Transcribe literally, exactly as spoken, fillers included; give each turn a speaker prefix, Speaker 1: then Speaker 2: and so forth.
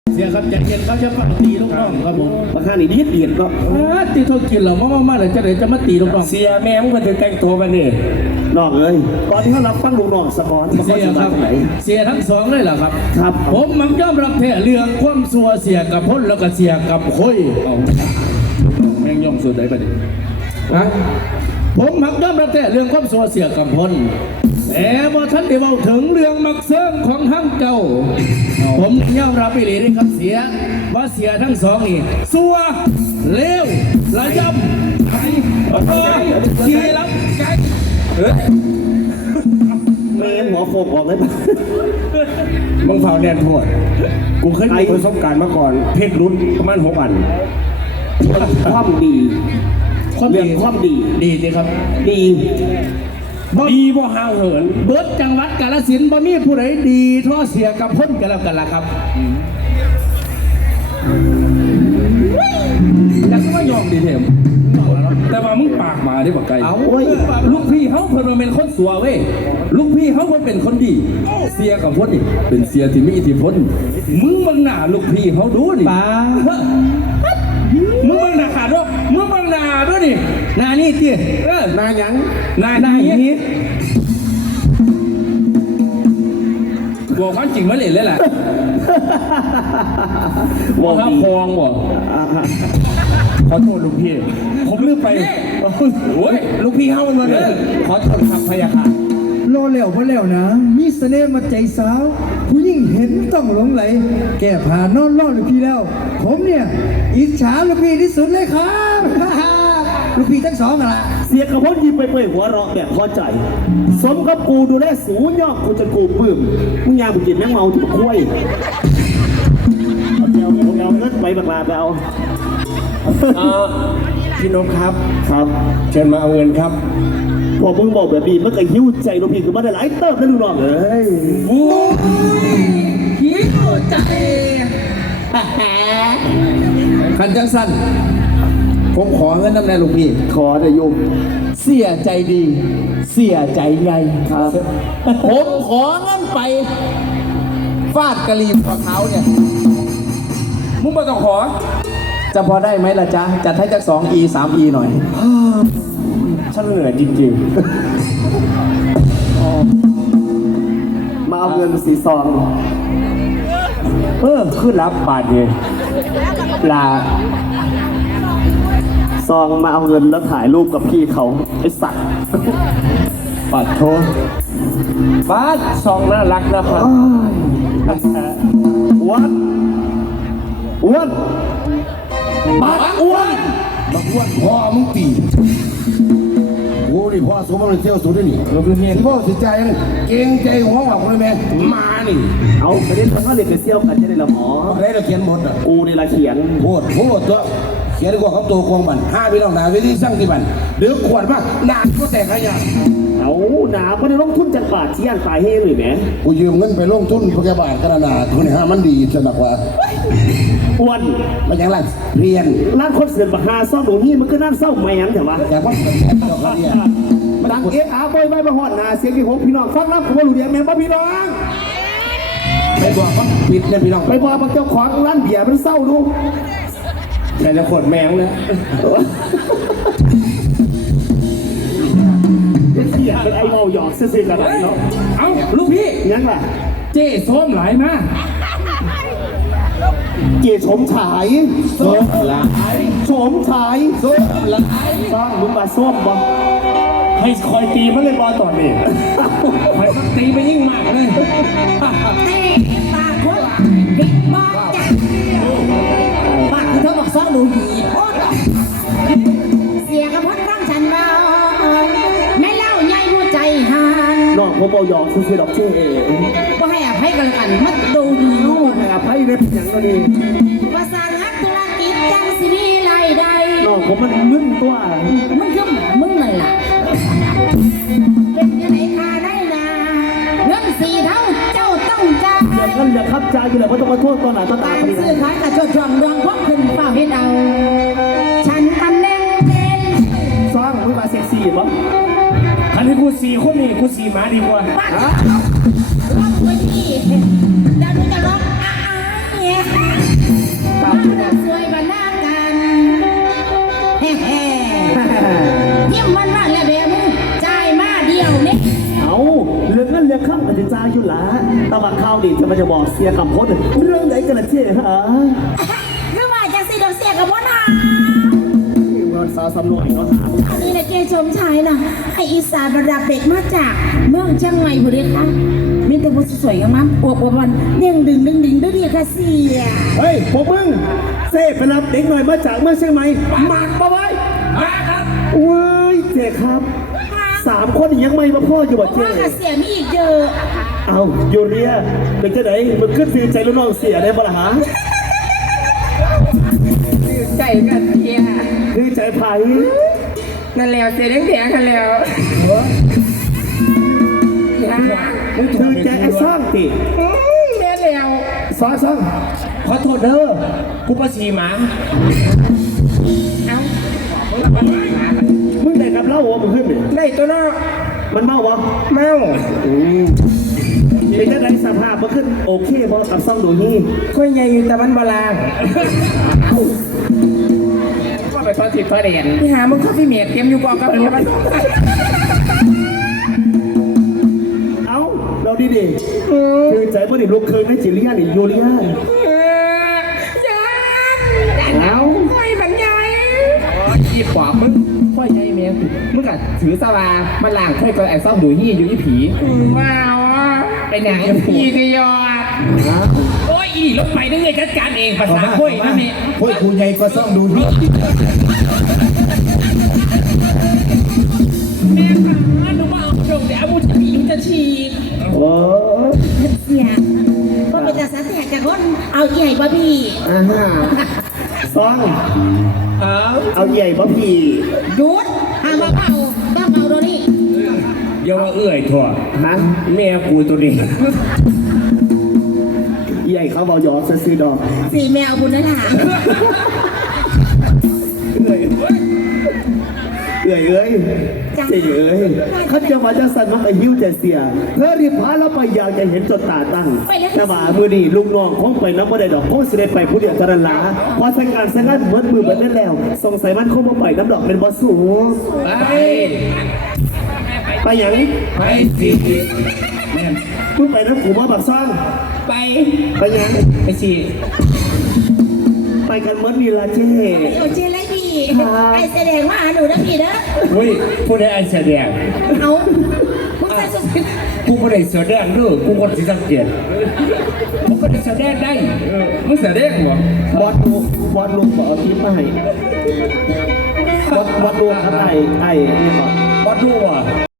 Speaker 1: เสียครับใจเย็นเขาจะฟังตีลูกน้องครับผม
Speaker 2: ประธานนี่ดีเดียดก็
Speaker 1: ตีเขากินเหรอมามาเลยจะเลยจะมาตีลูกน้อง
Speaker 3: เสียแม่มึงมาถึงแต่งตัวมาเนี่ย
Speaker 2: นอกเลยก่อนที่เขารับฟังลูกน้องสะก้อนมา
Speaker 1: เสียครับ
Speaker 2: ไหน
Speaker 1: เสียทั้งสองเลยเหรอครับ
Speaker 2: ครับ
Speaker 1: ผมมันย่อมรับแท้เรื่องความสัวเสียกับพ้นแล้วก็เสียกับคุยเอาแม่งย่อมสุดได้ปะเนี่ยฮะผมมักย่อมรับแท้เรื่องความสัวเสียกับพ้นแต่พอท่านได้เบาถึงเรื่องมักเซิงของทั้งเจ้าผมย่อมรับไปเลยนะครับเสียว่าเสียทั้งสองนี่สัวเลวระยำไอ้เออเสียรับไก่เฮ้ย
Speaker 2: ไม่งั้นหัวโขกออกเลยปะ
Speaker 3: มึงเผาแดนโทษกูเคยมีประสบการณ์มาก่อนเพชรรุดประมาณหกอัน
Speaker 2: ความดีเรื่องความดี
Speaker 1: ดีสิครับ
Speaker 2: ดี
Speaker 3: ดีบ่ห่างเหิน
Speaker 1: เบิร์ดจังหวัดกาฬสินธุ์บ่มีผู้ใดดีเท่าเสียกับพ้นกันแล้วกันล่ะครับแล้วก็ไม่ยอมดีเถอะแต่ว่ามึงปากมาได้บอกไกลเอาลูกพี่เขาเพิ่นมาเป็นคนสัวเว้ยลูกพี่เขาเพิ่นเป็นคนดีเสียกับพ้นนี่เป็นเสียที่มีอิทธิพลมึงบังหน้าลูกพี่เขาดูดิป้ามึงบังหน้าขาดด้วยมึงบังหน้าด้วยดิหน้านี่ติเออหน้าหยังหน้าหน้าอย่างนี้บอกความจริงมาเลยเลยแหละบอกข้าพองบอกขอโทษลูกพี่ผมลืมไปโอ้ยลูกพี่เฮามันมาเลยขอโทษครับพยาค่ะ
Speaker 4: รอแล้วพอแล้วนะ มีเสน่ห์มาใจสาว ผู้ยิ่งเห็นต้องหลงไหล แก้ผ่านนอนรอดลูกพี่แล้ว ผมเนี่ยอิจฉาลูกพี่ที่สุดเลยครับ ลูกพี่ทั้งสองอะล่ะ
Speaker 2: เสียกระพ้นยิ้มไปเปื่อยหัวเราะแบบพอใจ สมกับกูดูแลสูงยอดกูจะกูปื้มมึงยามมึงกินแมงเมาที่คุ้ยเอาเอาเอาเงินไปบักลาไปเอา
Speaker 3: พี่นพครับ
Speaker 2: ครับ
Speaker 3: เชิญมาเอาเงินครับ
Speaker 2: พอมึงบอกแบบนี้มันก็หิ้วใจลูกพี่คือมาได้หลายเติบนะลูกน้องเอ้ย
Speaker 1: หิวใจขันจังสั้นผมขอเงินน้ำแน่ลูกพี่
Speaker 2: ขอได้ยุ่ง
Speaker 1: เสียใจดี เสียใจใหญ่ครับ ผมขอเงินไป ฟาดกะลีกับเขาเนี่ยมึงไม่ต้องขอ จะพอได้ไหมล่ะจ๊ะ จัดให้จากสองอีสามอีหน่อย
Speaker 3: ฉันเหนื่อยจริง
Speaker 2: มาเอาเงินสีซอง
Speaker 3: ๆ เออขึ้นรับบาทเนี่ยลา
Speaker 2: ซองมาเอาเงินแล้วถ่ายรูปกับพี่เขาไอ้สัตว์
Speaker 3: ปัดโทษบาสซองน่ารักนะครับ
Speaker 2: อ้วนอ้วน
Speaker 1: บาดอ้วนบาดอ้วนพ่อมึงตีโอ้ดิพ่อสมบัติเที่ยวสุดนี่เราคือเฮียพ่อสิใจเก่งใจหัวหวังเลยแม่มานี่
Speaker 2: เอาประเด็นเขาเรียนไปเที่ยวกันจะได้ละหมอ
Speaker 1: อะไรเราเขียนบทอ่ะ
Speaker 2: กูนี่ละเขียน
Speaker 1: โคตรโคตรตัวเขียนกว่าเขาตัวกองบันห้าพี่น้องนาวิธีสร้างที่บันหรือขวดมากนานก็แต่ขยะ
Speaker 2: เอาหนาไม่ได้ลงทุนจากบาทที่ยันตายให้หรือแหม
Speaker 1: กูยืมเงินไปลงทุนพยาบาลกระนาทุนห้ามันดีสนักว่า
Speaker 2: อ้วน
Speaker 1: มันยังไรเรียน
Speaker 2: ร้านคนเสือนบักฮาซ่อมหนูนี่มันก็น่าเศร้าแมงแต่ว่า
Speaker 1: แต่ว่าเป็นแค่ดอกกระเดีย
Speaker 2: ดังเอ๊ะอาบอยใบมาหอดนาเสียงพี่หกพี่น้องฟังรับผมว่าหลุดเดียแม่ป้าพี่น้อง
Speaker 1: ไปบอกเขาปิดเลยพี่น้อง
Speaker 2: ไปบอกบักเจ้าของร้านเบียร์มันเศร้าดู
Speaker 3: แต่จะขวดแมงนะ
Speaker 2: เสียเป็นไอ้โมหยอกซื่อๆกันไรเนาะ
Speaker 1: เอาลูกพี่
Speaker 2: ยังล่ะ
Speaker 1: เจ๊ส้มหลายมา
Speaker 2: เกียรติชมฉาย
Speaker 1: ส้มหลาย
Speaker 2: ชมฉาย
Speaker 1: ส้มหลาย
Speaker 2: ต้องมึงมาส้มบ่
Speaker 3: ให้คอยตีมันเลยบอลตอนนี้
Speaker 1: ไปก็ตีไปยิ่งมากเลย
Speaker 5: เตะปากคนปิดบ้านจังปากคือเธอบอกซ้อหนูหีโอ๊ยเสียกับพัดตั้งฉันเบาไม่เล่าใหญ่หัวใจหัน
Speaker 2: น้องผมเอาหยอกซื่อๆดอกเจ้
Speaker 5: ก็ให้อภัยกันแล้วกันมันดูดีลูก
Speaker 2: ให้อภัยเล็บอย่างก็ดี
Speaker 5: ภาษานักธุรกิจจังสิมีไรใด
Speaker 2: น้องผมมันมึนตัว
Speaker 5: มึงคือมึงนั่นล่ะเป็นยังไงค่าได้นาเงินสี่เท่าเจ้าต้องจ่าย
Speaker 2: อย่างนั้นอย่าครับใจอยู่แล้วไม่ต้องมาโทษตอนไหนตอนตา
Speaker 5: การ
Speaker 2: พอดี
Speaker 5: ซื้อขายกระโจนช่องดวงพบขึ้นเฝ้าเห็นเอาฉันตำแหน่งเป็น
Speaker 2: ซ้อมมึงมาเซ็กซี่ป่ะ
Speaker 3: คันที่กูสีคนนี้กูสีหมาดีกว่า
Speaker 5: บ้านร้องไว้ที่เดี๋ยวหนูจะร้องอ้าอ้าขอบคุณสวยบรรณากันเฮ้ๆยิ้มวันมากแล้วเบมึงจ่ายมาเดียวนี่
Speaker 2: เอาเรื่องนั้นเรื่องข้ามอาจจะจาอยู่ละตะวันข้าวดิจะมาจะบอกเสียคำพูดเรื่องไหนกันล่ะเจ๊ฮะ
Speaker 5: คือว่าจะสิดอกเสียกับพ่อนา
Speaker 2: เงินสาวสำนวนเนาะ
Speaker 5: นี่นะเกชมชายนะไออีสานระดับเด็กมาจากเมืองเชียงใหม่บุรีค่ะมีแต่ผู้สวยงามอวบอวบวันเด้งดึงดึงดึงด้วยดีค่ะเสีย
Speaker 2: เฮ้ยพวกมึงเซ่ไปรับเด็กหน่อยมาจากเมืองเชียงใหม่หมากปะไว้มาครับเว้ยเจ๊ครับสามคนยังไม่มาพ่ออยู่บ่
Speaker 5: เพ
Speaker 2: เจ๊
Speaker 5: ราะว่าค่ะเสียมีอีกเยอะ
Speaker 2: เอายูเรียเป็นจะไหนมันขึ้นฟิวใจลูกน้องเสียได้บ่ล่ะฮะ
Speaker 6: ใจกันเทีย
Speaker 2: คือใจไผ่
Speaker 6: นั่นแล้วเสียเลี้ยงเสียกันแล้วยา
Speaker 2: คือใจไอ้ซ่องติ
Speaker 6: อืมแม่แล้ว
Speaker 3: ซ้อนซ้อนขอโทษเด้อกูประชีหมา
Speaker 6: เอ้า
Speaker 2: มึงได้กับเล่าหัวมึงขึ้นเนี่ย
Speaker 6: ได้ตัวเนาะ
Speaker 2: มันเมาวะ
Speaker 6: เมา
Speaker 2: เป็นจะไหนสภาพมันขึ้นโอเคบ่กับซ่องดูนี่
Speaker 6: ค่อยใหญ่อยู่แต่มันบลางก็ไปทอดสิบทอดเด่นพี่หามึงข้อพี่เมียเตรียมอยู่กองกับมัน
Speaker 2: เอาเราดีดิคือใจบ่ดิลูกเคยในจิเลียนี่ยูเลีย
Speaker 6: ยัน
Speaker 2: เอา
Speaker 6: ค่อยบันใหญ่ยี่ปอบมึงค่อยใหญ่เมียมึงกัดถือสวามาล่างค่อยก็แอบซ่อมดูยี่อยู่ยี่ผีว้าวไปไหนผีก็ยอด โอ้ยอีลงไปนึกเลยจัดการเองภาษาคุยนั่นนี่
Speaker 4: โอ้ยครูใหญ่ก็ซ่องดูนี่
Speaker 6: แม่ค่ะหนูมาเอาชมเดี๋ยวมูจะผีจะฉีก
Speaker 2: โอ้
Speaker 5: เสียก็เป็นแต่สัตว์แตกกับคนเอาใหญ่ป่ะพี่
Speaker 2: อ่าฮะซ่องเอาใหญ่บ่พี่
Speaker 5: หยุดห้ามมาเป่าต้องเป่าตัวนี้
Speaker 3: อย่าว่าเอื้อยถั่ว
Speaker 2: ฮะ
Speaker 3: แม่กูตัวนี้
Speaker 2: ใหญ่เขาบอกหยอกซื้อดอก
Speaker 5: สีแมวบุญนั่นแหละ
Speaker 2: เอ้ยเอ้ยเอ้ยเจ๊เอ้ยเขาจะมาจะสั่นมาไอ้หิ้วใจเสียเพื่อรีบพาเราไปอยากจะเห็นจนตาตั้งแต่ว่ามือดีลูกน้องคงไปน้ำบ่ได้ดอกคงสิได้ไปผู้เดียวเท่านั้นล่ะพอสังการสังการเหมือนมือมันนั่นแล้วสงสัยมันคงมาไปน้ำดอกเป็นบอสสูง
Speaker 3: ไป
Speaker 2: ไปหยัง
Speaker 3: ไปสิแม่น
Speaker 2: มึงไปน้ำกูมาบักซ่อง
Speaker 6: ไป
Speaker 2: ไปหยัง
Speaker 6: ไปฉีก
Speaker 2: ไปกันเมื่อนี่ละเจ๊
Speaker 5: โอเจไรพี่ไอแสดงว่าหนูนะพี่นะ
Speaker 3: อุ้ยผู้ใดไอ้แสดง
Speaker 5: เอามึงใส่สุด
Speaker 3: กูไม่ได้แสดงเด้อกูคนที่สังเกตกูก็ได้แสดงได้เออมึงแสดงบ่
Speaker 2: บอสลูกบอสลูกบอกเอาทิปมาให้บอสบอสลูกอะไรไอ้นี่บอก
Speaker 3: บ่ดูอ่ะ